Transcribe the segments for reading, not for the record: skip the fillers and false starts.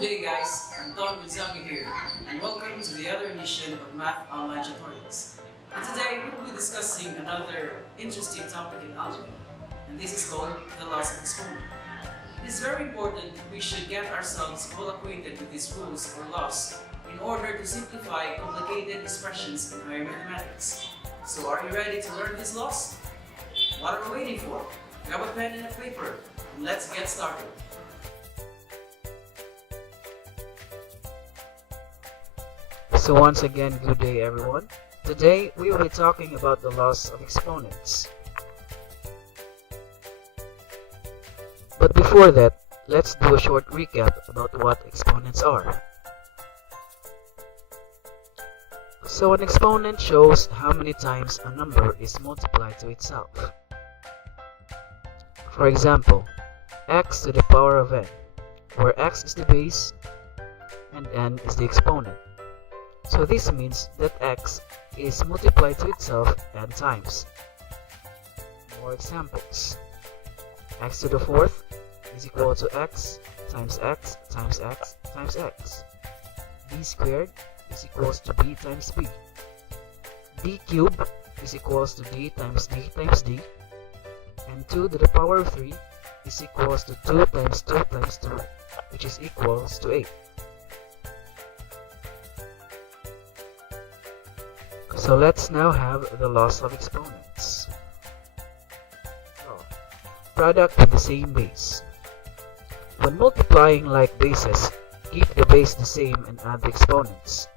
Good day guys, I'm Gonzaga here, and welcome to the other edition of Math Online Tutorials. And today we will be discussing another interesting topic in algebra, and this is called the laws of exponent. It is very important that we should get ourselves well acquainted with these rules or laws in order to simplify complicated expressions in higher mathematics. So are you ready to learn these laws? What are we waiting for? Grab a pen and a paper, and let's get started. So once again, good day everyone. Today we will be talking about the laws of exponents. But before that, let's do a short recap about what exponents are. So an exponent shows how many times a number is multiplied to itself. For example, x to the power of n, where x is the base and n is the exponent. So this means that x is multiplied to itself n times. More examples. X to the fourth is equal to x times x times x times x. B squared is equals to b times b. D cubed is equals to d times d times d. And 2 to the power of 3 is equals to 2 times 2 times 2, which is equals to 8. So let's now have the laws of exponents. Product with the same base. When multiplying like bases, keep the base the same and add the exponents.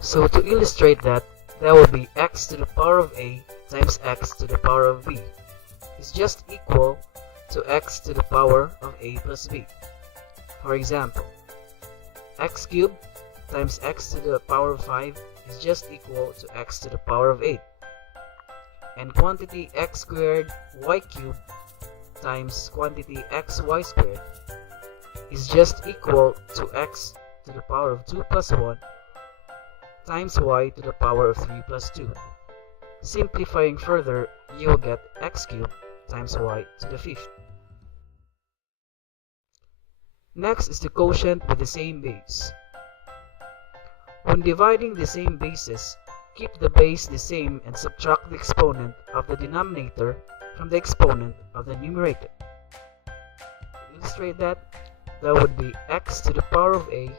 So to illustrate that will be x to the power of a times x to the power of b is just equal to x to the power of a plus b. For example, x cubed times x to the power of 5 is just equal to x to the power of 8. And quantity x squared y cubed times quantity xy squared is just equal to x to the power of 2 plus 1 times y to the power of 3 plus 2. Simplifying further, you will get x cubed times y to the 5th. Next is the quotient with the same base. When dividing the same bases, keep the base the same and subtract the exponent of the denominator from the exponent of the numerator. To illustrate that would be x to the power of a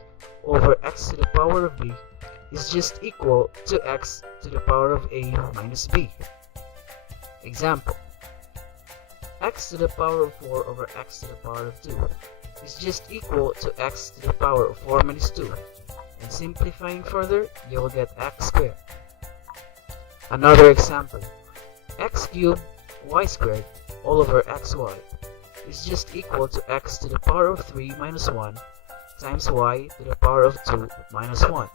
over x to the power of b is just equal to x to the power of a minus b. Example, x to the power of 4 over x to the power of 2 is just equal to x to the power of 4 minus 2. And simplifying further, you will get x squared. Another example, x cubed y squared all over xy is just equal to x to the power of 3 minus 1 times y to the power of 2 minus 1.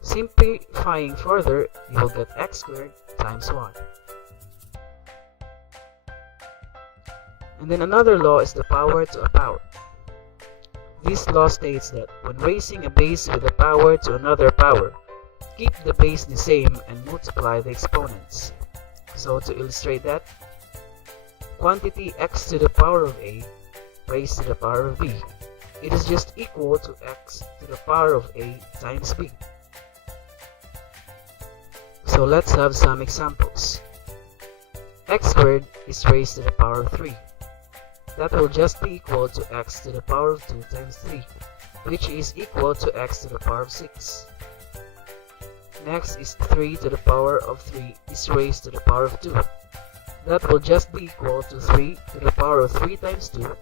Simplifying further, you will get x squared times y. And then another law is the power to a power. This law states that when raising a base with a power to another power, keep the base the same and multiply the exponents. So to illustrate that, quantity x to the power of a raised to the power of b, it is just equal to x to the power of a times b. So let's have some examples. X squared is raised to the power of 3. That will just be equal to x to the power of 2 times 3, which is equal to x to the power of 6. Next is 3 to the power of 3 is raised to the power of 2. That will just be equal to 3 to the power of 3 times 2,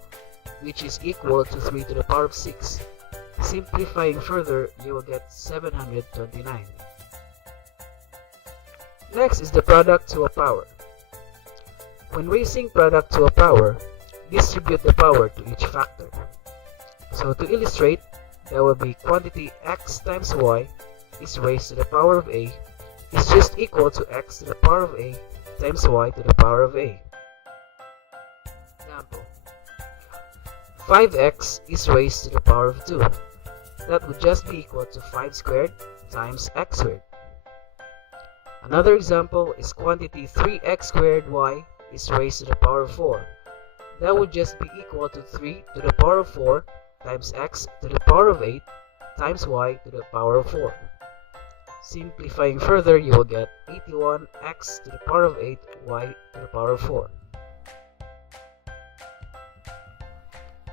which is equal to 3 to the power of 6. Simplifying further, you will get 729. Next is the product to a power. When raising product to a power, distribute the power to each factor. So to illustrate, there will be quantity x times y is raised to the power of a is just equal to x to the power of a times y to the power of a. Example, 5x is raised to the power of 2. That would just be equal to 5 squared times x squared. Another example is quantity 3x squared y is raised to the power of 4. that would just be equal to 3 to the power of 4 times x to the power of 8 times y to the power of 4. Simplifying further, you will get 81x to the power of 8 y to the power of 4.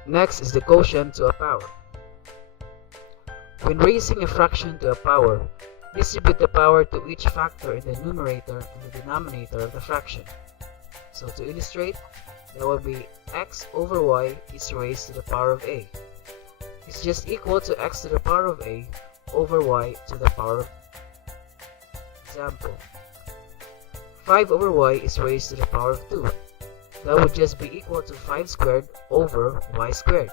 Next is the quotient to a power. When raising a fraction to a power, distribute the power to each factor in the numerator and the denominator of the fraction. So to illustrate, that will be x over y is raised to the power of a. It's just equal to x to the power of a over y to the power of. Example, 5 over y is raised to the power of 2. That would just be equal to 5 squared over y squared.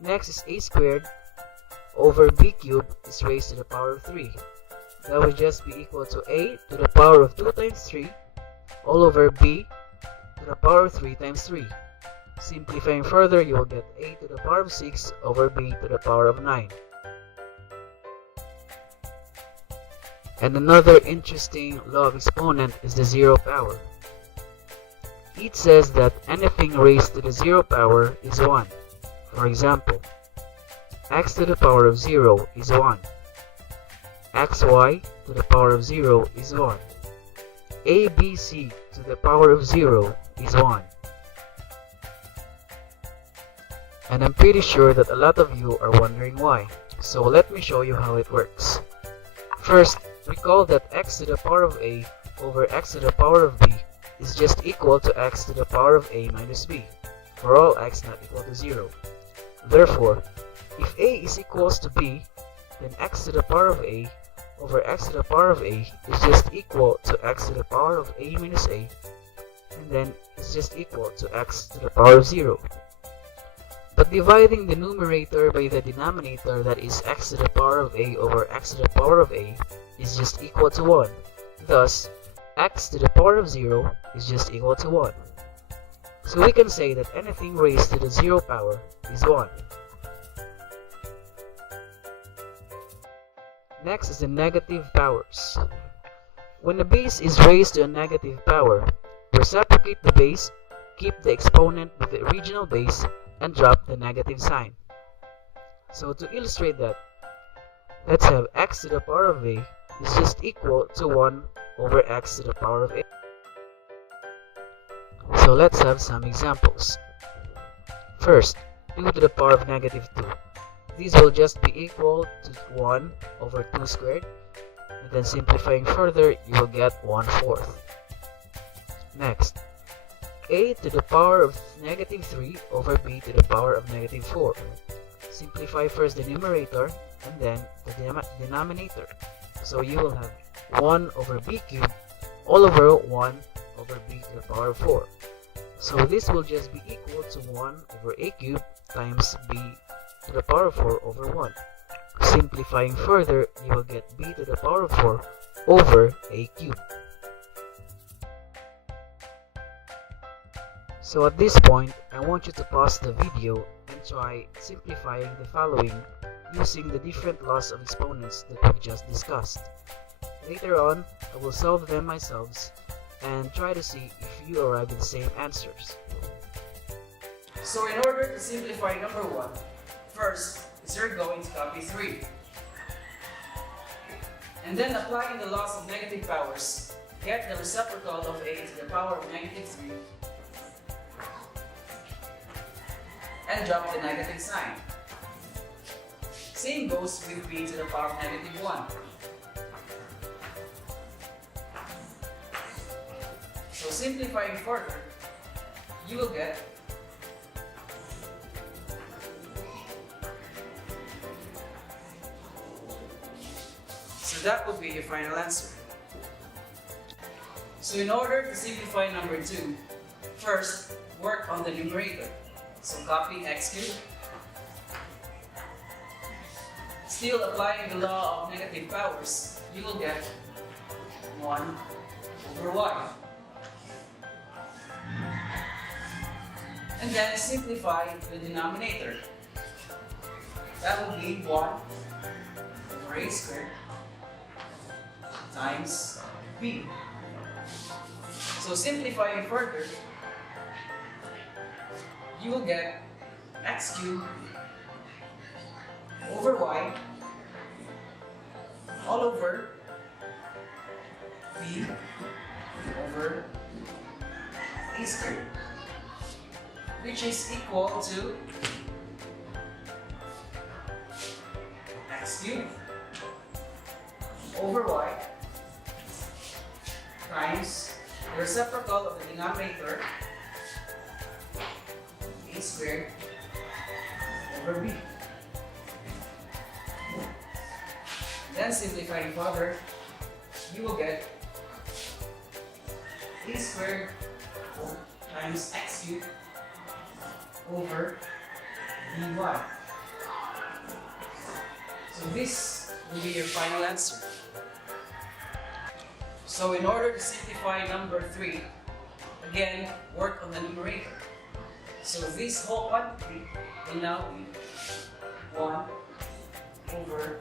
Next is a squared over b cubed is raised to the power of 3. That would just be equal to a to the power of 2 times 3 all over b to the power of 3 times 3. Simplifying further, you will get a to the power of 6 over b to the power of 9. And another interesting law of exponent is the zero power. It says that anything raised to the zero power is 1. For example, x to the power of 0 is 1. xy to the power of 0 is 1. abc to the power of 0 is 1. And I'm pretty sure that a lot of you are wondering why. So let me show you how it works. First, recall that x to the power of a over x to the power of b is just equal to x to the power of a minus b, for all x not equal to 0. Therefore, if a is equals to b, then x to the power of a over x to the power of a is just equal to x to the power of a minus a, and then it's just equal to x to the power of 0. But dividing the numerator by the denominator, that is x to the power of a over x to the power of a, is just equal to 1. Thus, x to the power of 0 is just equal to 1. So we can say that anything raised to the 0 power is 1. Next is the negative powers. When a base is raised to a negative power, reciprocate the base, keep the exponent with the original base, and drop the negative sign. So to illustrate that, let's have x to the power of a is just equal to 1 over x to the power of a. So let's have some examples. First, 2 to the power of negative 2. These will just be equal to 1 over 2 squared, and then simplifying further, you will get 1/4. Next, a to the power of negative 3 over b to the power of negative 4. Simplify first the numerator and then the denominator. So you will have 1 over b cubed all over 1 over b to the power of 4. So this will just be equal to 1 over a cubed times b to the power of 4 over 1. Simplifying further, you will get b to the power of 4 over a cubed. So at this point, I want you to pause the video and try simplifying the following using the different laws of exponents that we've just discussed. Later on, I will solve them myself and try to see if you arrive at the same answers. So in order to simplify number 1, first is you're going to copy 3. And then applying the laws of negative powers, get the reciprocal of a to the power of negative 3 and drop the negative sign. Same goes with b to the power of negative 1. So simplifying further, you will get so that would be your final answer. So in order to simplify number 2, first work on the numerator. So copy x cubed. Still applying the law of negative powers, you will get 1 over y. And then simplify the denominator. That will be 1 over a squared times b. So simplifying further, you will get x cubed over y all over b over a squared, which is equal to x cubed over y times the reciprocal of the denominator a squared over b. Then simplifying further, you will get a squared times x cubed over dy. So this will be your final answer. So in order to simplify number 3, again, work on the numerator. So this whole quantity will now be 1 over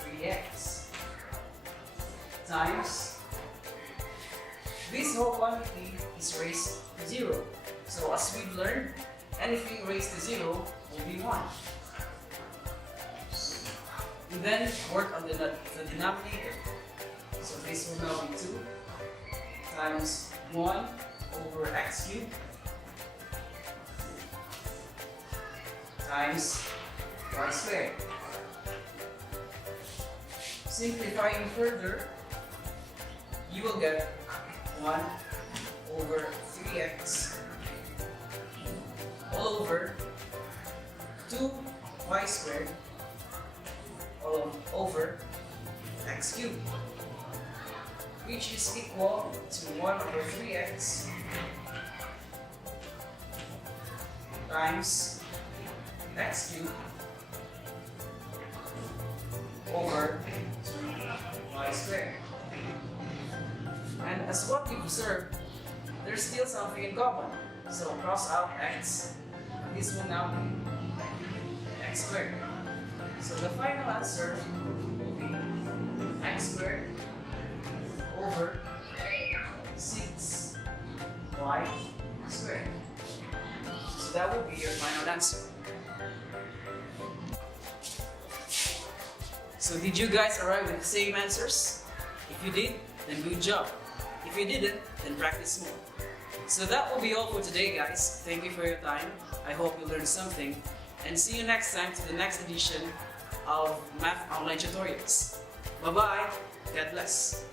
3x times this whole quantity is raised to 0. So as we've learned, anything raised to 0 will be 1. And then work on the denominator. So this will now be 2 times 1 over x cubed times y squared. Simplifying further, you will get 1 over 3x all over 2y squared all over x cubed, which is equal to 1 over 3x times x cubed over y squared. And as what we observed, there's still something in common. So cross out x, and this will now be x squared. So the final answer will be x squared over 6y squared. So that will be your final answer. So did you guys arrive at the same answers? If you did, then good job. If you didn't, then practice more. So that will be all for today, guys. Thank you for your time. I hope you learned something. And see you next time to the next edition of Math Online Tutorials. Bye-bye. God bless.